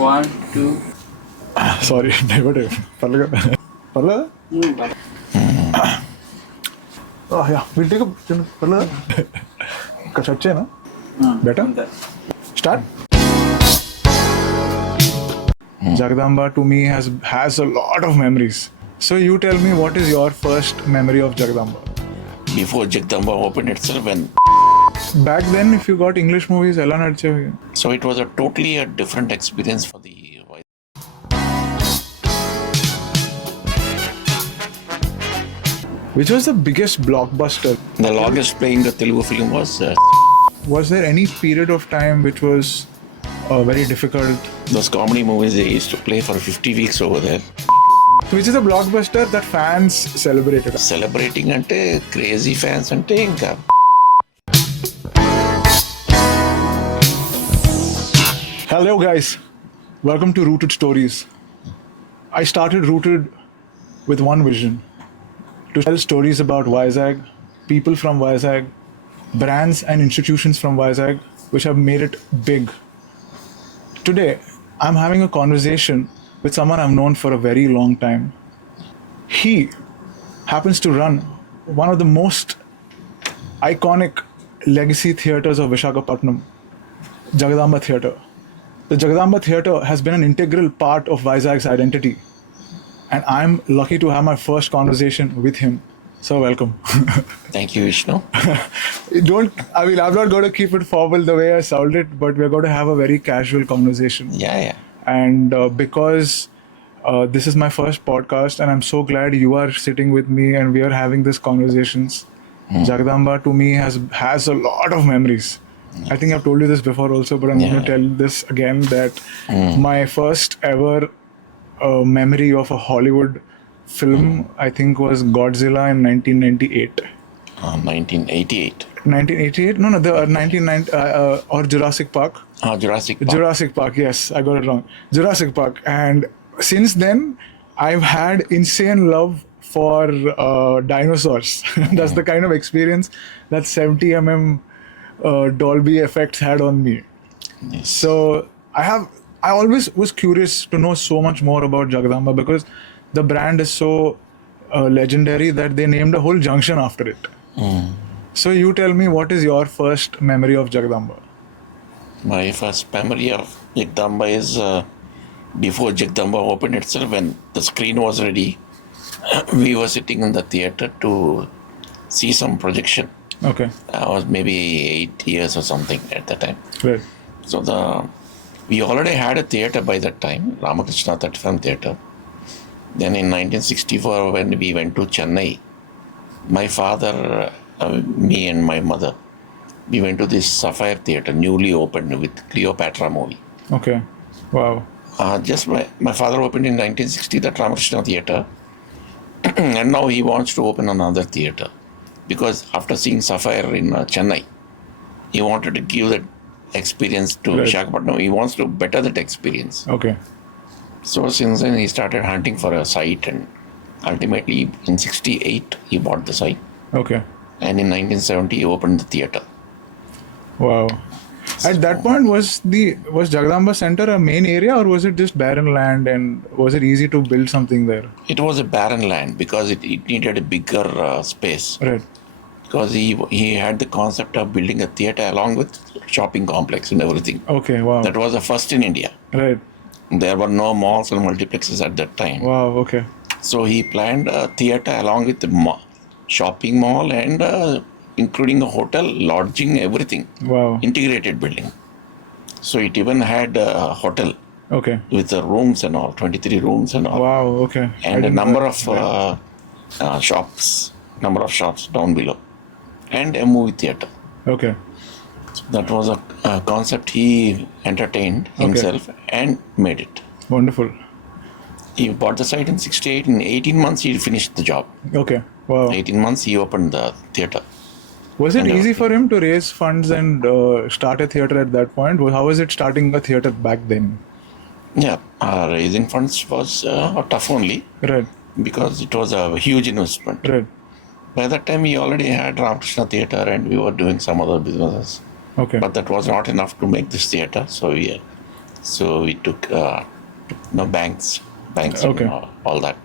One, two. Sorry, negative. Parla? Oh yeah, we'll take a parla. Kachache na? Better? Start. Jagadamba to me has a lot of memories. So you tell me, what is your first memory of Jagadamba? Before Jagadamba opened itself, and Back then, if you got English movies, ella nadche. so it was a totally different experience for the. Which was the biggest blockbuster? The longest playing the Telugu film was Was there any period of time which was very difficult? those comedy movies they used to play for 50 weeks over there. Which is a blockbuster that fans celebrated? Celebrating ante crazy fans ante inka. Hello guys, welcome to Rooted Stories. I started Rooted with one vision: to tell stories about Vizag, people from Vizag, brands and institutions from Vizag which have made it big. Today, I'm having a conversation with someone I've known for a very long time. He happens to run one of the most iconic legacy theatres of Visakhapatnam, Jagadamba Theatre. The Jagadamba Theatre has been an integral part of Vizag's identity, and I'm lucky to have my first conversation with him. So welcome. Thank you, Vishnu. I'm not going to keep it formal the way I sounded, but we're going to have a very casual conversation. Yeah. And because this is my first podcast, and I'm so glad you are sitting with me and we are having these conversations. Jagadamba to me has a lot of memories. I think I've told you this before also, but I'm going to tell this again, that my first ever memory of a Hollywood film, I think, was Godzilla in 1998. 1988. 1988? No, the 1990 or Jurassic Park. Jurassic Park. Jurassic Park, yes, I got it wrong. Jurassic Park. And since then, I've had insane love for dinosaurs. That's the kind of experience that 70mm Dolby effects had on me. Yes. So I always was curious to know so much more about Jagadamba, because the brand is so legendary that they named a whole junction after it. So you tell me, what is your first memory of Jagadamba? My first memory of Jagadamba is before Jagadamba opened itself, when the screen was ready. We were sitting in the theatre to see some projection. Okay. I was maybe 8 years or something at the time. Right. So we already had a theatre by that time, Ramakrishna Film Theatre. Then in 1964, when we went to Chennai, my father, me and my mother, we went to this Sapphire Theatre, newly opened with Cleopatra movie. Okay. Wow. Just my father opened in 1960 that Ramakrishna Theatre, and now he wants to open another theatre, because after seeing Sapphire in Chennai, he wanted to give that experience to Visakhapatnam. He wants to better that experience. Okay. So since then he started hunting for a site, and ultimately in 68 he bought the site, Okay. and in 1970 he opened the theatre. Wow. At that point, was Jagadamba Center a main area, or was it just barren land, and was it easy to build something there? It was a barren land because it needed a bigger space. Right. Because he had the concept of building a theatre along with shopping complex and everything. Okay. Wow. That was the first in India. Right. There were no malls and multiplexes at that time. Wow. Okay. So he planned a theatre along with the shopping mall and including a hotel, lodging, everything. Wow. Integrated building. So it even had a hotel Okay. with the rooms and all, 23 rooms and all. Wow. Okay. And a number of shops down below. And a movie theatre. Okay. That was a concept he entertained himself and made it. Wonderful. He bought the site in 68. In 18 months, he finished the job. Okay. Wow. 18 months, he opened the theatre. Was it And easy for him to raise funds and start a theatre at that point? How was it starting a theatre back then? Yeah, raising funds was tough only Right. because it was a huge investment. Right. By that time, he already had Ramakrishna Theatre and we were doing some other businesses. Okay. But that was not enough to make this theatre. So So we took banks, Okay. and all that,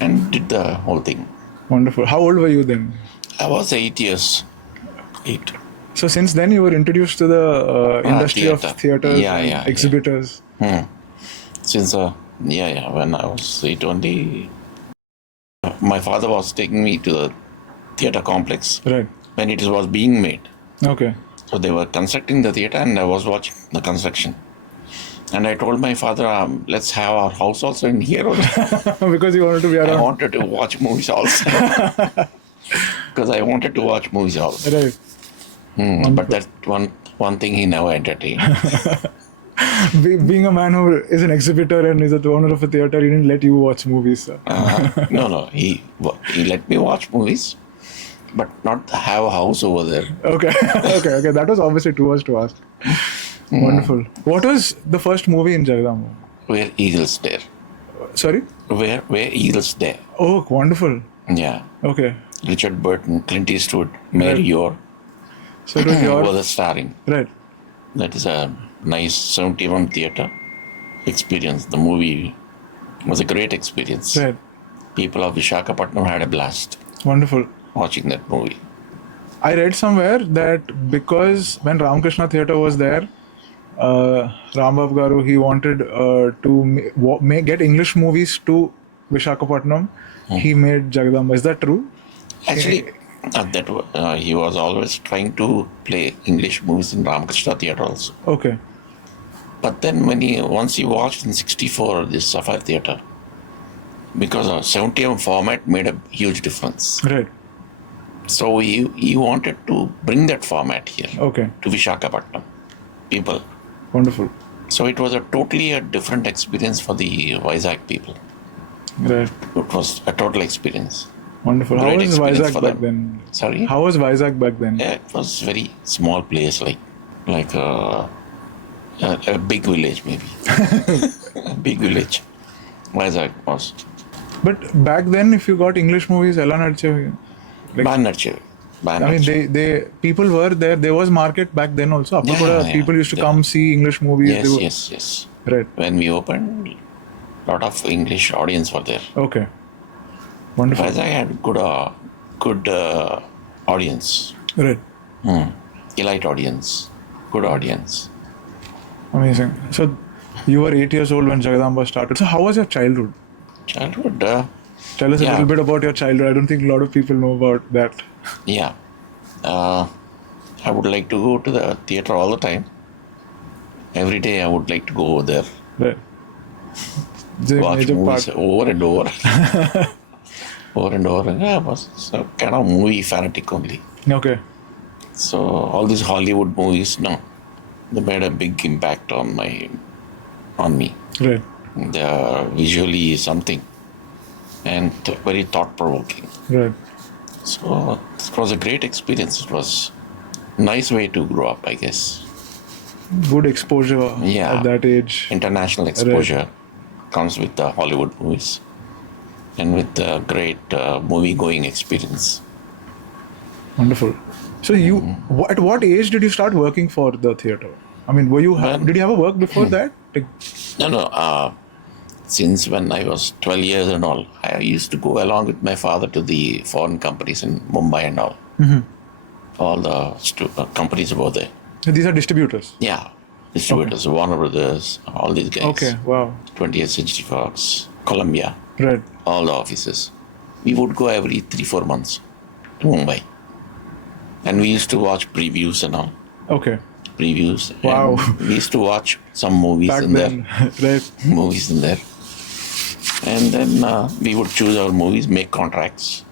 and did the whole thing. Wonderful. How old were you then? I was 8 years. 8. So since then you were introduced to the industry of Theatre. theaters Yeah, and yeah, yeah. exhibitors. Since when I was 8 only, my father was taking me to the theatre complex Right. when it was being made. Okay. So they were constructing the theatre, and I was watching the construction. And I told my father, let's have our house also in here. Because you wanted to be I around. wanted to watch movies also. Because I wanted to watch movies also. Right. But that one thing he never entertained. Being a man who is an exhibitor and is the owner of a theater, he didn't let you watch movies. Sir. No. He let me watch movies, but not have a house over there. Okay. Okay. That was obviously too much to ask. Wonderful. What was the first movie in Jagadamba? Where Eagles Dare. Sorry? Where Eagles Dare. Oh, wonderful. Yeah. Okay. Richard Burton, Clint Eastwood, Mary Yor So it was your... were the starring. Right. That is a nice 71 theatre experience. The movie was a great experience. Right. People of Visakhapatnam had a blast Wonderful. watching that movie. I read somewhere that because when Ramakrishna Theatre was there, Rambabu Garu, he wanted to get English movies to Visakhapatnam. He made Jagadamba. Is that true? Actually, he was always trying to play English movies in Ramakrishna Theatre also. Okay. But then once he watched in 64 this Sapphire Theatre, because of 70mm format made a huge difference. Right. So he wanted to bring that format here Okay. to Visakhapatnam people. Wonderful. So it was a totally different experience for the Vizag people. Right. It was a total experience. Wonderful. How Great was experience Vizag for back them. then? Sorry? How was Vizag back then? Yeah, it was very small place, like a big village maybe. A big village. Vizag was. But back then, if you got English movies, Ella Nadche, Bannerche. I mean, they people were there. There was market back then also. Appo kuda people used to come see English movies. Yes. Right. When we opened, lot of English audience were there. Okay. Wonderful. Vizag had good audience. Right. Elite audience. Good audience. Amazing. So you were 8 years old when Jagadamba started. So how was your childhood? Childhood, Tell us a Yeah. little bit about your childhood. I don't think a lot of people know about that. yeah. I would like to go to the theatre all the time. Every day I would like to go over there, Right. The watch major movies part. over and over. Over and over. And I was a kind of movie fanatic only. Okay. So all these Hollywood movies, no, they made a big impact on me. Right. They are visually something and very thought-provoking. Right. So it was a great experience. It was a nice way to grow up, I guess. Good exposure Yeah. at that age. International exposure comes with the Hollywood movies and with the great movie-going experience. Wonderful. So at what age did you start working for the theatre? I mean, did you have a work before that? Like, No. Since when I was 12 years and all, I used to go along with my father to the foreign companies in Mumbai and all. All the companies over there. these are distributors. Yeah. Distributors, Warner Brothers, all these guys. Okay. Wow. 20th Century Fox, Columbia, Right. all the offices. We would go every 3-4 months to Mumbai. And we used to watch previews and all. Okay. Previews. Wow. And we used to watch some movies Back in then. Right. there. Movies in there. And then we would choose our movies, make contracts,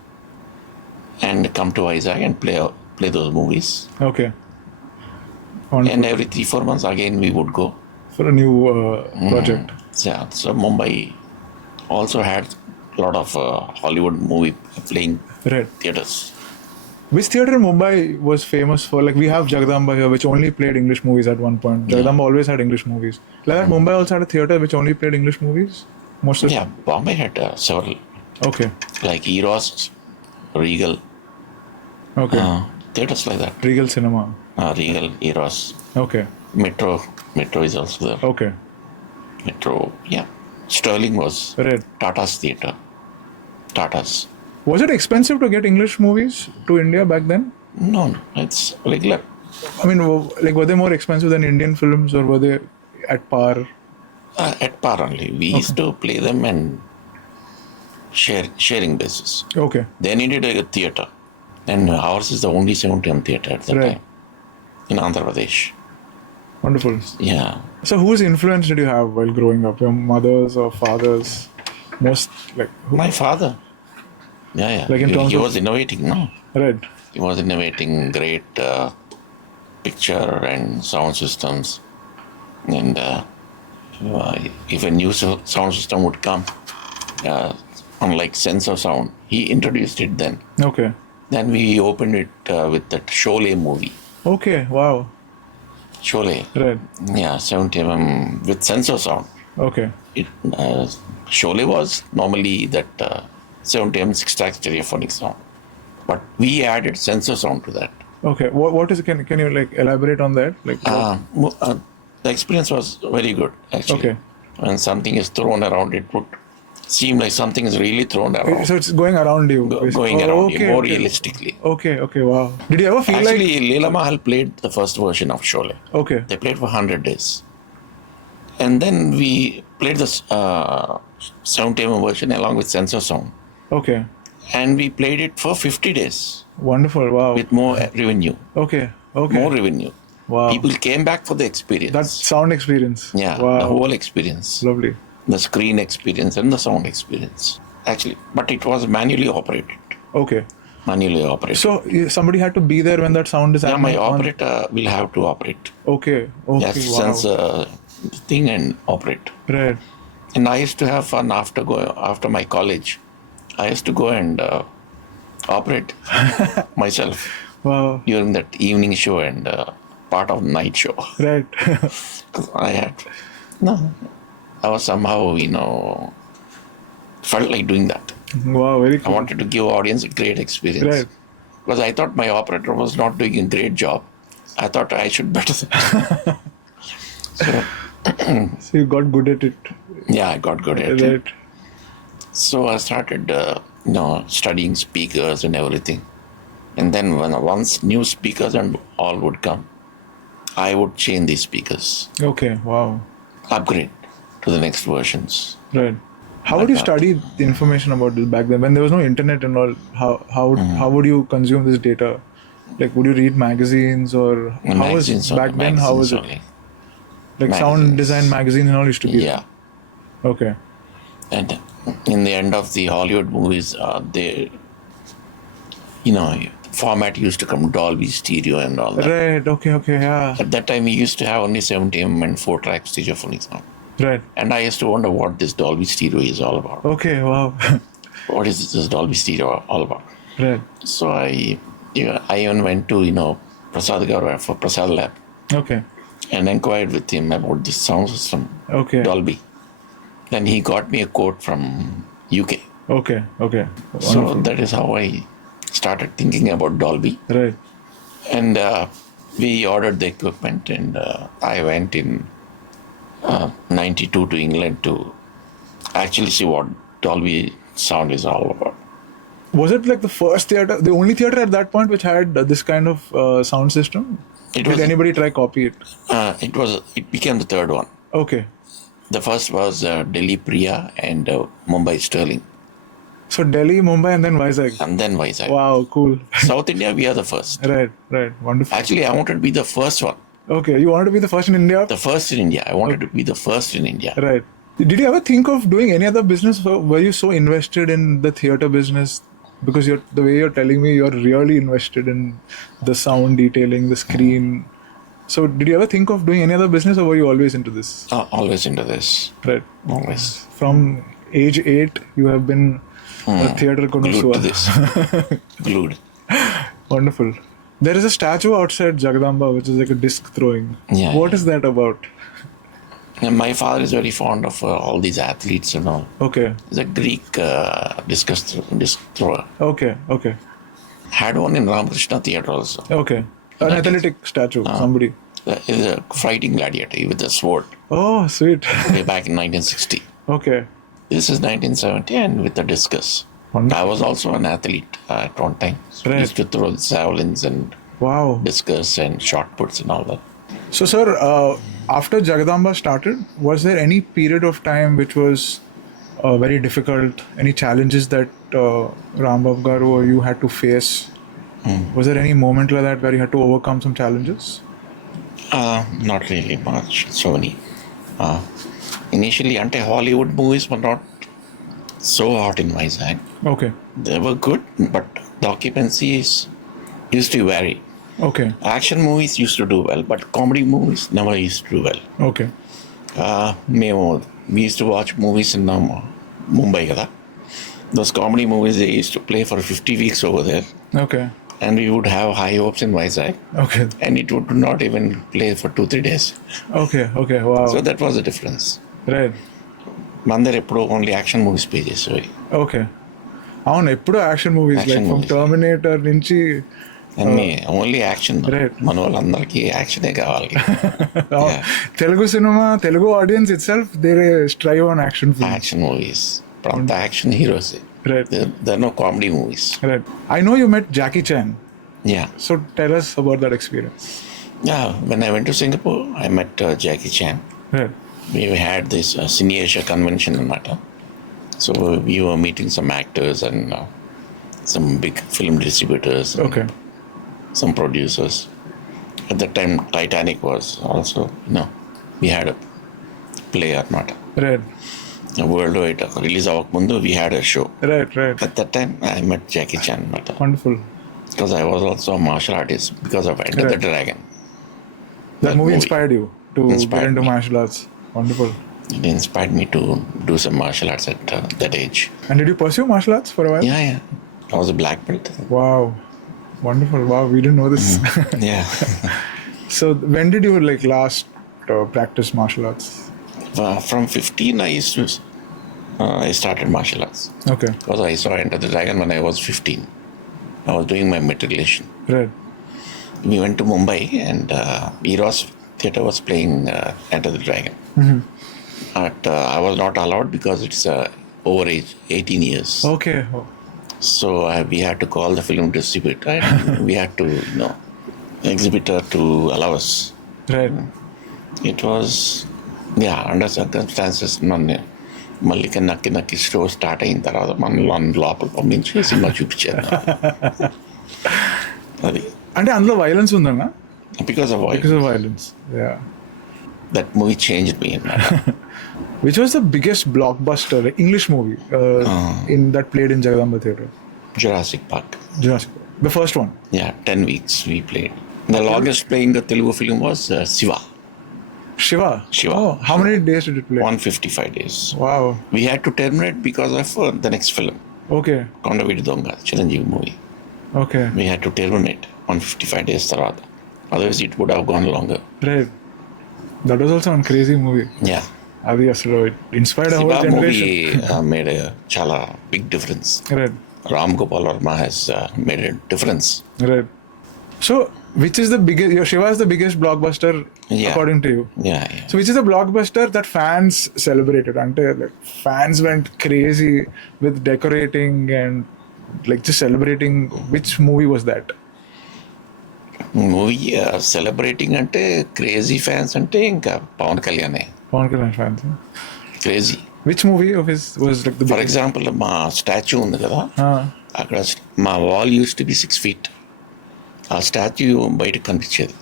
and come to Vizag and play those movies. Okay. Wonderful. And every 3-4 months again we would go. For a new project. Yeah, so Mumbai also had a lot of Hollywood movie playing Right. theatres. Which theatre in Mumbai was famous for? Like we have Jagadamba here, which only played English movies at one point. Jagadamba always had English movies. Like that, Mumbai also had a theatre which only played English movies. Most of Yeah, Bombay had several, Okay. like Eros, Regal, Okay. theatres like that. Regal Cinema. Regal, Eros. Okay. Metro is also there. Okay. Metro, yeah. Sterling was Right. Tata's theatre. Tata's. Was it expensive to get English movies to India back then? No, it's regular. I mean, were they more expensive than Indian films, or were they at par? At par only. We used to play them and sharing basis. Okay. They needed a theatre. And ours is the only 70mm theatre at the Right. time in Andhra Pradesh. Wonderful. Yeah. So, whose influence did you have while growing up? Your mother's or father's? Most like who? My father. Yeah. Like in terms he of- was innovating, no? Right. He was innovating great picture and sound systems. And if a new sound system would come, unlike sensor sound, he introduced it then. Okay. Then we opened it with that Sholay movie. Okay. Wow. Sholay. Right. Yeah, 70mm with sensor sound. Okay. Sholay was normally that 70mm 6-track stereophonic sound. But we added sensor sound to that. Okay. What is it? Can you like elaborate on that? Like. The experience was very good, actually. Okay. When something is thrown around, it would seem like something is really thrown around. So it's going around you. Going Oh, around okay, you more okay. realistically. Okay. Okay. Wow. Did you ever feel Actually, Leela Mahal played the first version of Sholay. like? Okay. They played for 100 days. And then we played the 70mm version along with sensor sound. Okay. And we played it for 50 days Wonderful. Wow. with more revenue. Okay. Okay. More revenue. Wow. People came back for the experience. That sound experience. Yeah, Wow. the whole experience. Lovely. The screen experience and the sound experience. Actually, but it was manually operated. Okay. Manually operated. So somebody had to be there when that sound is yeah, happening. my operator will have to operate. Okay. Okay. Yes, Wow. sense the thing and operate. Right. And I used to have fun after my college. I used to go and operate myself Wow. during that evening show and part of night show. Right. I was somehow, felt like doing that. Wow. Very I cool. wanted to give audience a great experience. Right. Because I thought my operator was not doing a great job. I thought I should better than So, So you got good at it. yeah, I got good at it. Right. So I started, studying speakers and everything. And then once new speakers and all would come, I would change these speakers, Okay. Wow. upgrade to the next versions. Right. How would you study the information about this back then when there was no internet and all? How would you consume this data? Like, would you read magazines or And how was magazines back then? How was it? only. Like sound magazines. design magazine and all used to be. Yeah. Okay. And in the end of the Hollywood movies, format used to come Dolby stereo and all that. Right. Okay. Okay. Yeah. At that time, we used to have only 70mm and 4-track stereophonic sound. Right. And I used to wonder what this Dolby stereo is all about. Okay. Wow. What is this Dolby stereo all about? Right. So I even went to, Prasad Gaurav for Prasad Lab Okay. and inquired with him about this sound system, Okay. Dolby. Then he got me a quote from UK. Okay. Okay. So Wonderful. that is how I started thinking about Dolby. Right. And we ordered the equipment, and I went in 92 to England to actually see what Dolby sound is all about. Was it like the first theater, the only theater at that point which had this kind of sound system? It Did was. anybody try copy it? It became the third one. Okay. The first was Delhi Priya and Mumbai Sterling, So Delhi, Mumbai, and then Vizag. and then Vizag. Wow. Cool. South India, we are the first. Right. Right. Wonderful. Actually, I wanted to be the first one. Okay. You wanted to be the first in India? The first in India. I wanted to be the first in India. Right. Did you ever think of doing any other business? Or were you so invested in the theater business? Because the way you're telling me, you're really invested in the sound detailing, the screen. So did you ever think of doing any other business, or were you always into this? Always into this. Right. Always. From age 8, you have been a theater Glued to connoisseur. this. Glued. Wonderful. There is a statue outside Jagadamba, which is like a disc throwing. Yeah, What yeah. is that about? And my father is very fond of all these athletes and all. Okay. He's a Greek disc thrower. Okay. Okay. Had one in Ramakrishna Theatre also. Okay. An athletic statue. Somebody. is a fighting gladiator with a sword Oh, sweet. way back in 1960. Okay. This is 1970 and with a discus. Wonderful. I was also an athlete at one time. So Right. I used to throw javelins and Wow. discus and shot puts and all that. So, sir, after Jagadamba started, was there any period of time which was very difficult? Any challenges that Rambab Garu or you had to face? Was there any moment like that where you had to overcome some challenges? Not really much. So many. Initially, Hollywood movies were not so hot in Vizag. Okay. They were good, but the occupancies used to vary. Okay. Action movies used to do well, but comedy movies never used to do well. Okay. We used to watch movies in Mumbai. Kada. Those comedy movies, they used to play for 50 weeks over there. Okay. And we would have high hopes in Vizag. Okay. And it would not even play for 2-3 days. Okay. Okay. Wow. So that was the difference. Right. Mandar eppudu only action movies pages. Okay అవును ఎప్పుడు action movies Action like from movies. Terminator నుంచి అన్నీ only action. Right. మన వాళ్ళందరికీ యాక్షనే కావాలి. Yeah. Telugu సినిమా Telugu audience itself they strive on action films Action movies. Pronto action heroes. Right There are no comedy movies. Right I know you met Jackie Chan Yeah. So tell us about that experience. Yeah. When I went to Singapore, I met Jackie Chan. Right. We had this Cine Asia convention in Mata. So we were meeting some actors and some big film distributors. And Okay. some producers. At that time, Titanic was also, we had a play at Mata. Right. Worldwide release of Mundu, we had a show. Right. At that time, I met Jackie Chan Mata. Wonderful. Because I was also a martial artist because of Enter the Right. Dragon. That movie inspired you to Inspired get into me. martial arts. Wonderful. It inspired me to do some martial arts at that age. And did you pursue martial arts for a while? Yeah. I was a black belt. Wow. Wonderful. Wow, we didn't know this. Yeah. So when did you last practice martial arts? From 15, I started martial arts. Okay. Because I saw Enter the Dragon when I was 15. I was doing my matriculation. Right. We went to Mumbai and Eros Theatre was playing Enter the Dragon. But I was not allowed because it's over age 18 years. Okay. Oh. So we had to call the film distributor and we had to, exhibitor to allow us. Right. It was, under circumstances, మళ్ళీ నక్కి show start అయిన తర్వాత మన లోపల పంపించి cinema చూపించారు. అది అంటే అందులో వైలెన్స్ ఉందన్నా? Because of violence. Yeah. That movie changed మీ అన్నమాట. Which was the biggest blockbuster English movie that played in Jagadamba Theatre? Jurassic Park. The first one. Yeah, 10 weeks we played. The longest play in the Telugu film was Shiva. Shiva. Oh, how many days did it play? 155 days. Wow. We had to terminate because of the next film. Okay. Kondaveedi Donga, Chiranjeevi movie. Okay. We had to terminate 155 days తర్వాత. Otherwise it would have gone longer. Right. That was also a crazy movie. Yeah. అది అసలు inspired Shiva our movie generation. made a chala big difference. Right. Ram Gopal Varma has made a difference. Right. So, which is the biggest? Your Shiva is the biggest blockbuster according to you. Yeah. So, which is the blockbuster that fans celebrated? Ante fans went crazy with decorating and just celebrating. Which movie was that? Movie celebrating అంటే crazy fans అంటే ఇంకా Pawan Kalyan Pawan Kalyan fans. Crazy. Which movie of his was the for biggest? Example మా statue ఉంది కదా, అక్కడ మా wall used to be 6 feet. ఆ statue బయటకు కనిపించేది.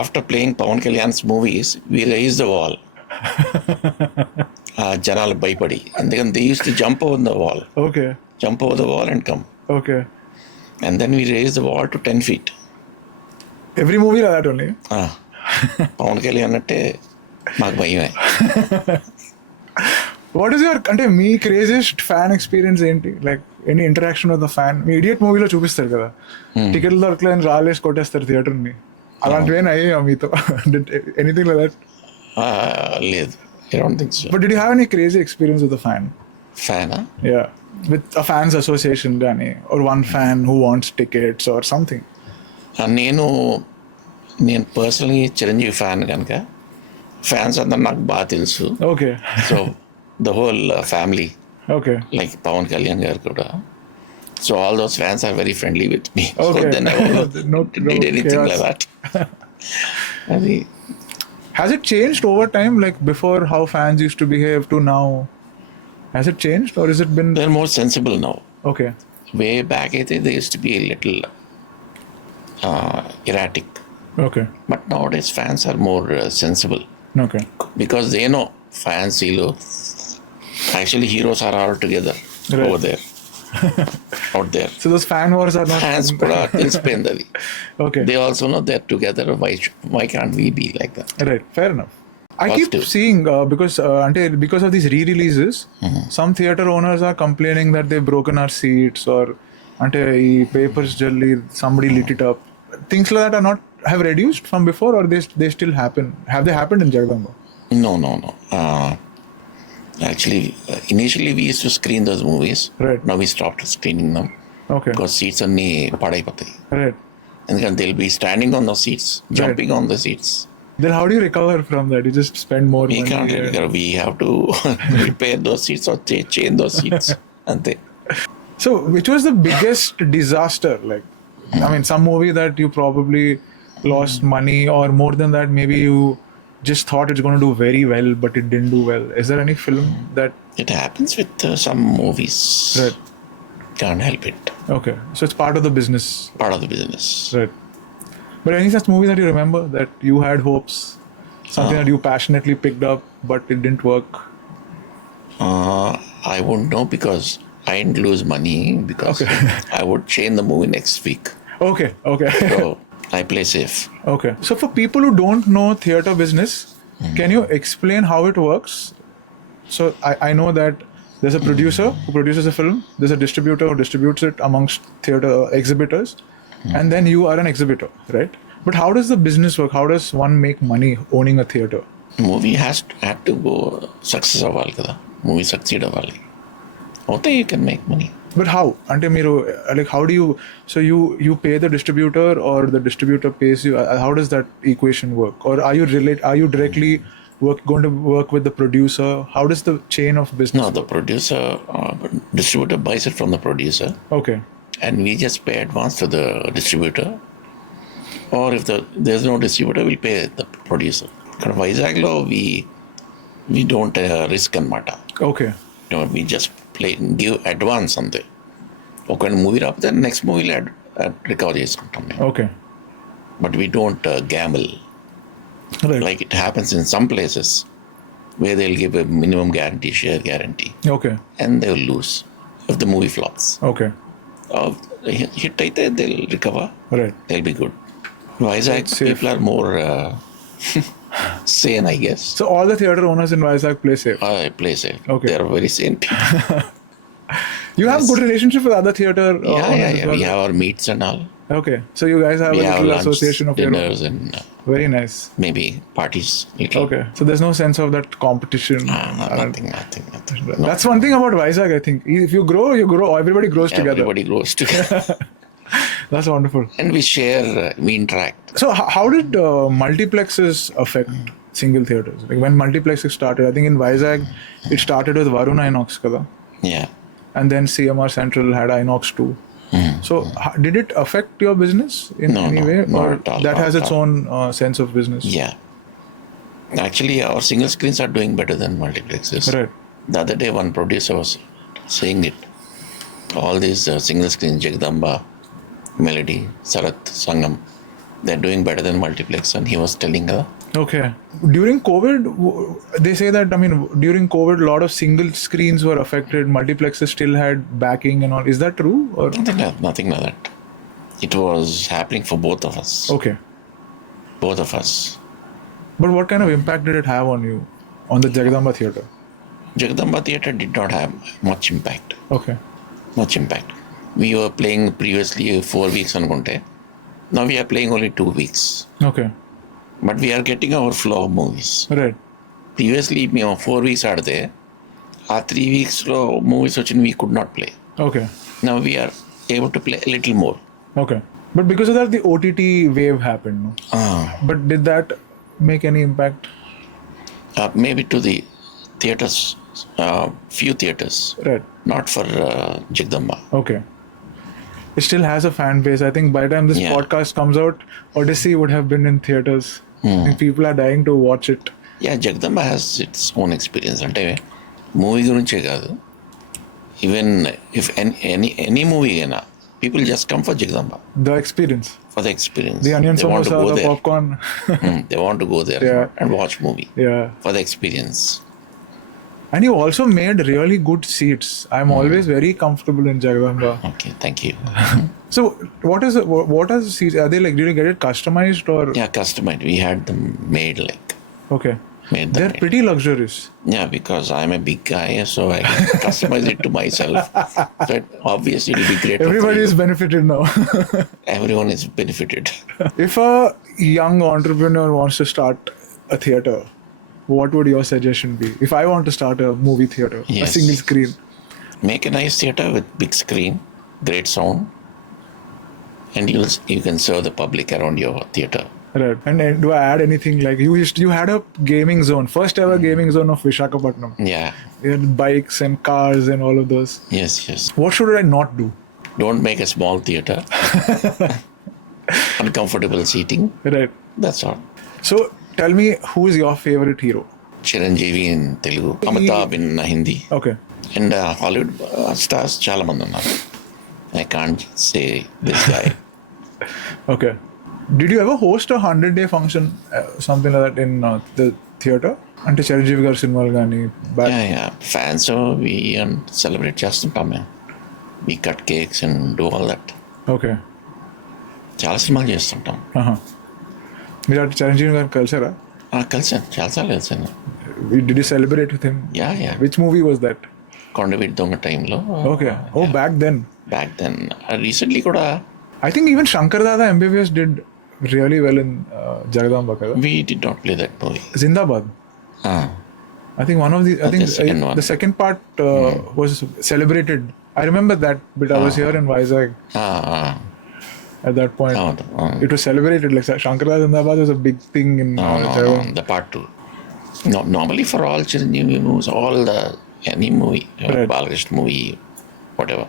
After playing Pawan Kalyan's movies we raise the wall. జనాలు భయపడి, ఎందుకంటే they used to jump over the wall. Okay. Jump over the wall and come. Okay. And then we raise the wall to 10 feet. Every movie like that only. Pawan Kalyan అంటే మాకు భయమే. What is your అంటే మీ craziest fan experience ఏంటి? Like any interaction with the fan. మీ idiot మూవీలో చూపిస్తారు కదా, టికెట్లు దొరకలేని రాలేసి కొట్టేస్తారు థియేటర్ని. అలాంటివేనా అయ్యా మీతో? Anything like that? లేదు, I don't think so. But did you have any crazy experience with the fan? ఫ్యానా? Yeah, with a fans association కానీ, or one fan who wants tickets or something. నేను నేను పర్సనల్గా చిరంజీవి ఫ్యాన్ కనుక fans అందరు నాకు బాగా తెలుసు. Okay. So the whole family Okay. Like Pawan Kalyan garu కూడా. So all those fans are very friendly with me. So Okay. Then No did anything chaos. like that. అది Has it changed over time? Like before, how fans used to behave to now? Has it changed, or has it been? they're more sensible now. Okay. Way back అయితే they used to be a little erratic. Okay. But nowadays fans are more sensible Okay. because they know fans feel actually heroes are all together Right. over there. Out there. So those fan wars are not. Fans కూడా తెలిసిపోయింది అది. Okay. They also know they're together. Why can't we be like that? Right. Fair enough. I keep Positive. seeing because of these re-releases, some theater owners are complaining that they've broken our seats or ee papers jalli somebody lit it up. Things like that are not have reduced from before, or they still happen. Have they happened in Jagadamba? No. Actually, initially we used to screen those movies. Right. Now we stopped screening them Okay. because seats అన్ని పాడైపోతాయి. Right. ఎందుకంటే they'll be standing on the seats, jumping on the seats. Then how do you recover from that? You just spend more We money. can't recover. We have to repair those seats or change those seats. అంతే. So, which was the biggest disaster? Like, I mean, some movie that you probably lost money, or more than that, maybe you just thought it's going to do very well, but it didn't do well. Is there any film that? It happens with some movies. Right. Can't help it. Okay, so it's part of the business. Part of the business. Right. But any such movie that you remember that you had hopes, something that you passionately picked up, but it didn't work? I won't know because I didn't lose money because Okay. I would change the movie next week. Okay. Okay. So I play safe. Okay. So for people who don't know theatre business, can you explain how it works? So I know that there's a producer who produces a film, there's a distributor who distributes it amongst theatre exhibitors, and then you are an exhibitor, right? But how does the business work? How does one make money owning a theatre? Movie had to go success అవ్వాలి కదా. Movie succeed అవ్వాలి. అయితే you can make money. But how? Ante meeru like how do you? So you pay the distributor, or the distributor pays you? How does that equation work? Or are you directly going to work with the producer? How does the chain of business? No, the producer, distributor buys it from the producer, Okay. and we just pay advance to the distributor. Or if there's no distributor, we'll pay the producer. But Vizaglo, we don't risk అనమాట. Okay. We just give advance అంతే. ఒక movie రాకపోతే next మూవీలో recover చేసుకుంటాం మేము. Okay. But we don't gamble. Right. Like it happens in some places where they'll give a minimum guarantee, share guarantee, Okay. and they'll lose if the movie flops. Okay. Hit అయితే they'll recover, Right. they'll be good. Vizag It's safe. people are more sane, I guess. So all the theatre owners in Vizag play safe. I play safe. Okay. They are very sane people. You have good relationship with other theatre Yeah. owners as well? We have our meets and all. Okay. So you guys have We a have little lunch, association of your own. dinners, and Very nice. maybe parties. Little. Okay. So there's no sense of that competition. Nothing. No. That's one thing about Vizag, I think. If you grow, everybody grows together. Everybody grows together. That's wonderful. And we share, we interact. So how did multiplexes affect single theatres? Like when multiplexes started, I think in Vizag, it started with Varun Inox, kada? Yeah. And then CMR Central had Inox too. So did it affect your business in any way? not Or at all, that not has at its all. own sense of business? Yeah. Actually, our single screens are doing better than multiplexes. Right. The other day, one producer was saying it. All these single screens, Jagadamba, Melody, Sarat, Sangam, they're doing better than multiplex. And he was telling her, Okay. During COVID, they say that, during COVID, a lot of single screens were affected. Multiplexes still had backing and all. Is that true? Or nothing like that. It was happening for both of us. Okay. Both of us. But what kind of impact did it have on you, on the Jagadamba Theatre? Jagadamba Theatre did not have much impact. Okay. Much impact. We were playing previously 4 weeks on Gunte. Now we are playing only 2 weeks. Okay. But we are getting our flow of movies. Right. Previously, 4 weeks ఆడితే ఆ 3 weeksలో movies వచ్చిన we could not play. Okay. Now we are able to play a little more. Okay. But because of that, the OTT wave happened. No? But did that make any impact? Maybe to the theaters, few theaters, Right. not for Jagadamba. Okay. It still has a fan base. I think by the time this Yeah. podcast comes out, Odyssey would have been in theaters. I think people are dying to watch it. Yeah, Jagadamba has its own experience. అంటే movie గురించే కాదు, even if any movie అయినా people just come for Jagadamba, The experience. for the experience. The onion They want to samosa, go the there. popcorn. They want to go there Yeah. and watch movie Yeah. for the experience. And you also made really good seats. I'm always very comfortable in Jagadamba. Okay, thank you. So what are the seats? Are they like, did you get it customized or? Yeah, customized. We had them made like. Okay. Made them They're made. pretty luxurious. Yeah, because I'm a big guy, so I can customize it to myself. So obviously it will be great. Everybody is benefited now. Everyone is benefited. If a young entrepreneur wants to start a theater, what would your suggestion be? If I want to start a movie theater, a Yes. single screen. Make a nice theater with big screen, great sound, and you can serve the public around your theater. Right. And do I add anything like you had a gaming zone, first ever gaming zone of Visakhapatnam. Yeah. You had bikes and cars and all of those. Yes, yes. What should I not do? Don't make a small theater. Uncomfortable seating. Right. That's all. So tell me, who is your favorite hero? Chiranjeevi in Telugu, Amitabh in Hindi, Okay. and Hollywood stars చాలా మంది ఉన్నారు. I can't say this guy. Okay. Did you ever host a 100-day function, something like that in the theater? అంటే చిరంజీవి గారి సినిమాలు కానీ Yeah. Fans, so we celebrate చేస్తుంటాం మేము. We cut cakes and do all that. Okay. చాలా సినిమాలు చేస్తుంటాం. మీరు అటు చిరంజీవి గారిని కలిసారా? కలిసాను, చాలాసార్లు కలిసాను. Did you celebrate with him? Yeah. Which movie was that? కొండవీటి దొంగ టైంలో. Okay. Oh, back then. Back then. Recently కూడా I think even Shankar Dada MBBS did really well in Jagadamba kada. we did not play that movie. Zindabad. I think one of the The second one. the second part was celebrated. I remember that, but I was here in Vizag at that point. It was celebrated like Shankar Dada Zindabad was a big thing in Jagadamba. The part 2. No, normally for all Chiranjeevi movies, any movie, Right. Balakrishna movie, whatever.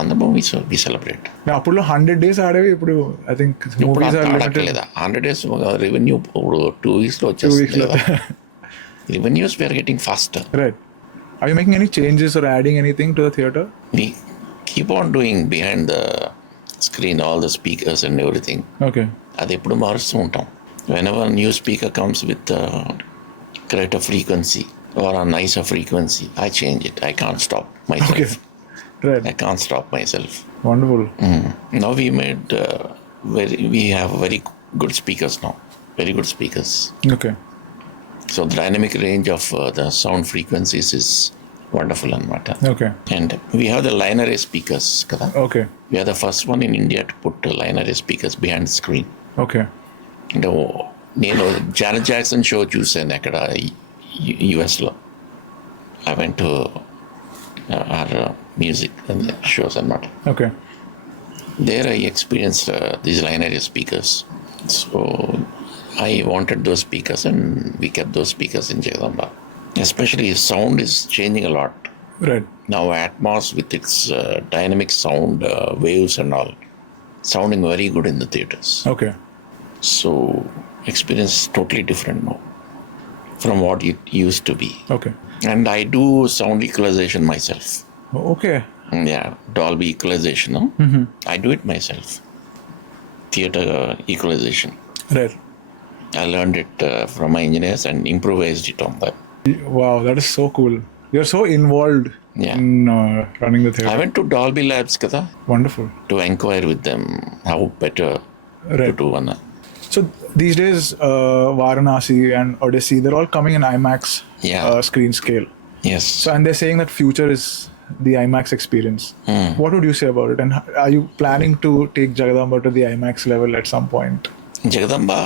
అందరు movies we celebrate. అప్పుడు 100 days ఆడేవి, ఇప్పుడు I think movies are limited. ఆడట్లేదా 100 days revenue ఇప్పుడు 2 weeks లో వచ్చేస్తుంది కదా. Revenues we're getting faster. Right. Are you making any changes or adding anything to the theater? We keep on doing behind the screen all the speakers and everything. Okay. అది ఎప్పుడు మారుస్తూ ఉంటాం. Whenever a new speaker comes with a greater frequency or a nicer frequency, I change it. I can't stop myself. Okay. Right. I can't stop myself. Wonderful. Now we have very good speakers now. Very good speakers. Okay. So the dynamic range of the sound frequencies is wonderful anamata. Okay. And we have the line array speakers kada. Okay. We are the first one in India to put line array speakers behind the screen. Okay. And నేను Janet Jackson show చూసాను అక్కడ యుఎస్లో. I went to our music shows అనమాట. Okay. There I experienced these line area speakers. So I wanted those speakers and we kept those speakers in Jagadamba. Especially sound is changing a lot. Right. Now Atmos with its dynamic sound waves and all, sounding very good in the theaters. Okay. So experience is totally different now from what it used to be. Okay. And I do sound equalization myself. Okay. Yeah, Dolby equalization. No? I do it myself. Theater equalization. Right. I learned it from my engineers and improvised it on that. Wow, that is so cool. You're so involved Yeah. in running the theater. I went to Dolby Labs kada, Wonderful. to inquire with them how better Right. to do on that. So these days, Varanasi and Odyssey, they're all coming in IMAX Yeah. Screen scale. Yes. So, and they're saying that future is the IMAX experience. What would you say about it? And are you planning to take Jagadamba to the IMAX level at some point? Jagadamba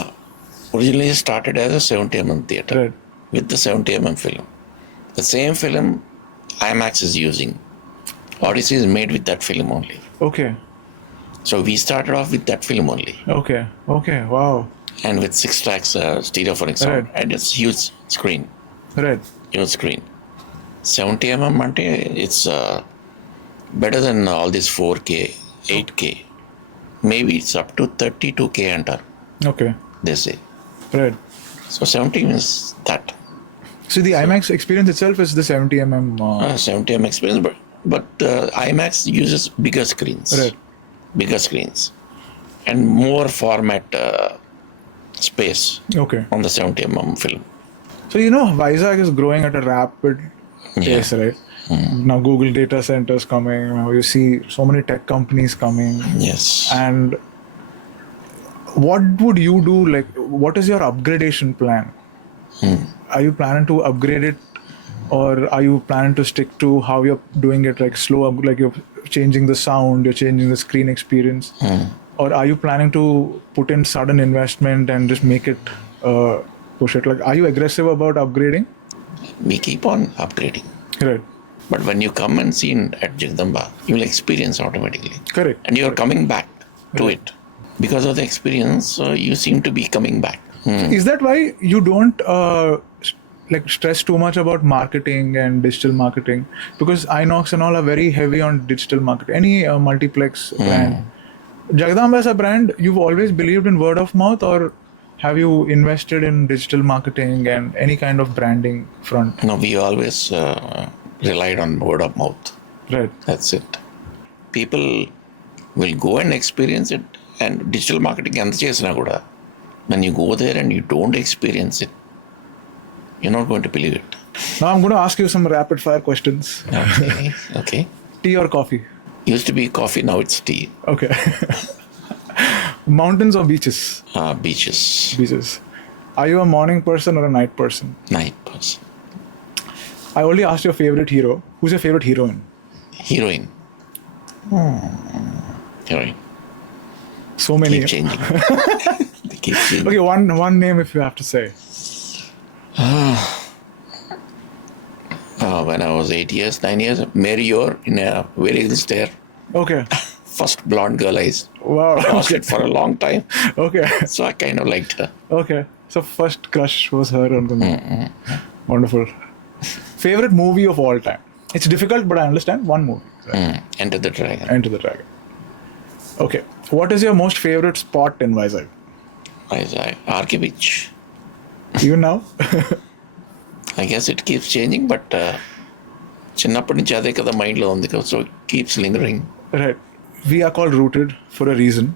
originally started as a 70mm theater Right. with the 70mm film. The same film IMAX is using. Odyssey is made with that film only. Okay. So we started off with that film only, Okay. Okay. Wow. and with 6 tracks stereophonic sound, Right. and it's huge screen, Right. huge screen. 70 ante, it's better than all this 4K, 8K. Maybe it's up to 32K enter, Okay. they say. Right. So 70 means that. So the IMAX experience itself is the 70 mm. 70 experience, but IMAX uses bigger screens. Right. Bigger screens. And more format space Okay. on the 70 film. So Vizag is growing at a rapid pace, right? Now Google data centers coming. Now you see so many tech companies coming. Yes. And what would you do? Like, what is your upgradation plan? Are you planning to upgrade it, or are you planning to stick to how you're doing it, like slow up, like you're changing the sound, you're changing the screen experience, or are you planning to put in sudden investment and just make it push it? Like, are you aggressive about upgrading? We keep on upgrading. Right. But when you come and see at Jagadamba, you will experience automatically. Correct. And you're coming back to it. Because of the experience, you seem to be coming back. Is that why you don't like stress too much about marketing and digital marketing? Because Inox and all are very heavy on digital marketing. Any multiplex brand. Jagadamba as a brand, you've always believed in word of mouth, or have you invested in digital marketing and any kind of branding front? No, we always relied on word of mouth. Right. That's it. People will go and experience it, and digital marketing ఎంత చేసినా కూడా, when you go there and you don't experience it, you're not going to believe it. Now I'm going to ask you some rapid fire questions. Okay. Okay. Tea or coffee? Used to be coffee, now it's tea. Okay. Mountains or beaches? Beaches. Beaches. Are you a morning person or a night person? Night person. I already asked your favorite hero. Who's your favorite heroine? Heroine. Heroine. So many. Keep changing. They keep changing. Okay, one name if you have to say. When I was 8 years, 9 years, Mary Orr in a very little stare. Okay. First blonde girl I Wow. watched Okay. it for a long time. Okay. So I kind of liked her. Okay. So first crush was her on the Wonderful. Favorite movie of all time? It's difficult, but I understand. One movie. Enter the Dragon. Enter the Dragon. Okay. What is your most favorite spot in Vizag? Vizag. RK Beach. Even now? I guess it keeps changing, but చిన్నప్పటి నుంచి అదే కదా మైండ్లో ఉంది కదా, so it keeps lingering. Right. We are called Rooted for a reason.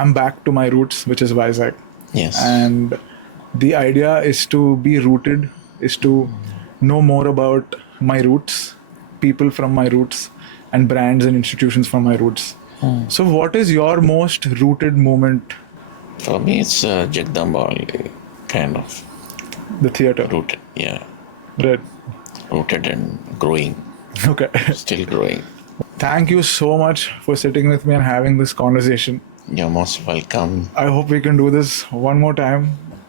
I'm back to my roots, which is Vizag. Yes. And the idea is to be rooted, is to know more about my roots, people from my roots, and brands and institutions from my roots. So what is your most rooted moment? For me, it's Jagadamba only, kind of The theatre. rooted. Yeah. Right. Rooted and growing. Okay. Still growing. Thank you so much for sitting with me and having this conversation. You're most welcome. I hope we can do this one more time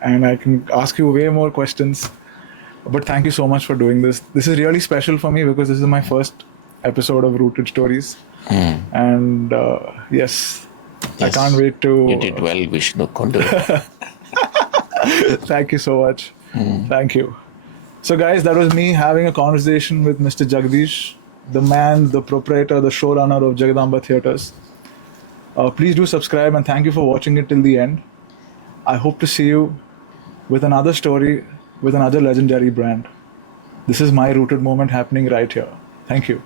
and I can ask you way more questions. But thank you so much for doing this. This is really special for me because this is my first episode of Rooted Stories. And yes, I Yes. can't wait to... You did well, Vishnu Kundu. Thank you so much. Thank you. So guys, that was me having a conversation with Mr. Jagadish, the man, the proprietor, the showrunner of Jagadamba Theatres. Please do subscribe and thank you for watching it till the end. I hope to see you with another story, with another legendary brand. This is my rooted moment happening right here. Thank you.